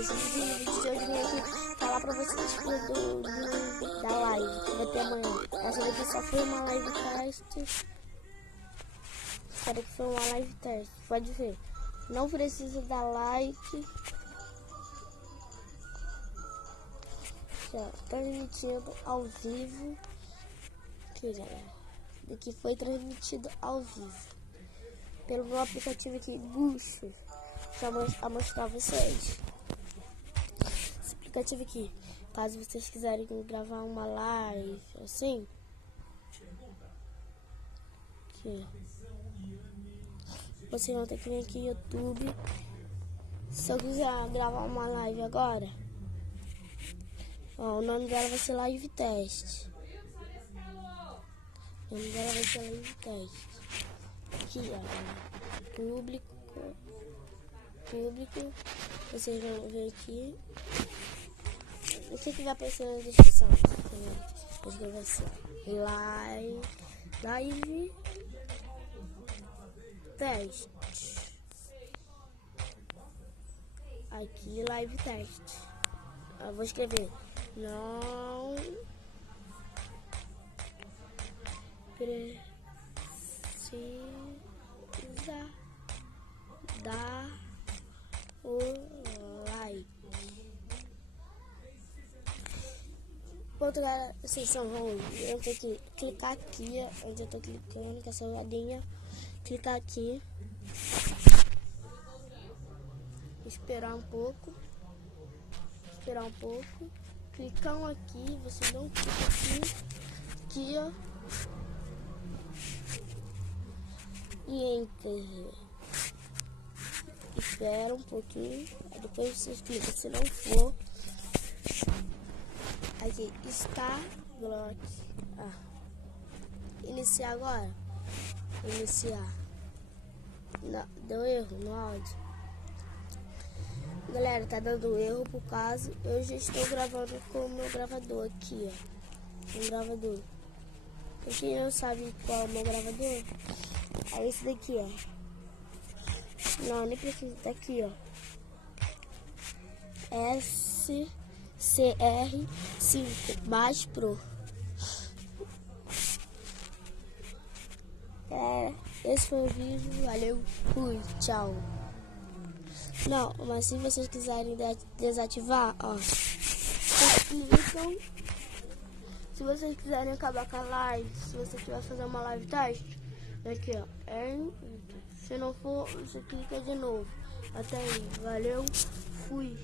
Esse vídeo de hoje eu vim aqui falar pra vocês da live que vai ter amanhã. Essa daqui só foi uma live teste. Espero que foi uma live teste. Pode ver. Não precisa dar like. Já transmitindo ao vivo. Aqui, galera. Daqui foi transmitido ao vivo pelo meu aplicativo aqui, Bucho. Para mostrar a vocês. Esse aplicativo aqui, caso vocês quiserem gravar uma live assim, aqui, vocês vão ter que vir aqui no YouTube. Se eu quiser gravar uma live agora, ó, o nome dela vai ser Live Test. O nome dela vai ser Live Test. Aqui, ó, público, vocês vão ver aqui. O que vai aparecer na descrição? Vou escrever assim: Live Test. Aqui, Live Test. Eu vou escrever: não precisa dar o like. Pronto, galera, vocês são ruins. Eu tenho que clicar aqui, onde eu tô clicando, com essa jogadinha. Clicar aqui. Esperar um pouco. Clicam aqui, vocês dão um clique aqui, ó. E enter. Espera um pouquinho, aí depois vocês clicam. Se não for, aqui está block. Iniciar agora. Iniciar. Não, deu erro no áudio. Galera, tá dando erro por causa eu já estou gravando com o meu gravador aqui, ó. Um gravador. Pra quem não sabe qual é o meu gravador, é esse daqui, ó. Não, nem precisa, tá aqui, ó. SCR5 mais Pro. Esse foi o vídeo. Valeu, fui, tchau. Não, mas se vocês quiserem desativar, ó, vocês clicam. Se vocês quiserem acabar com a live, se você quiser fazer uma live teste, aqui, ó. Se não for, você clica de novo. Até aí, valeu, fui.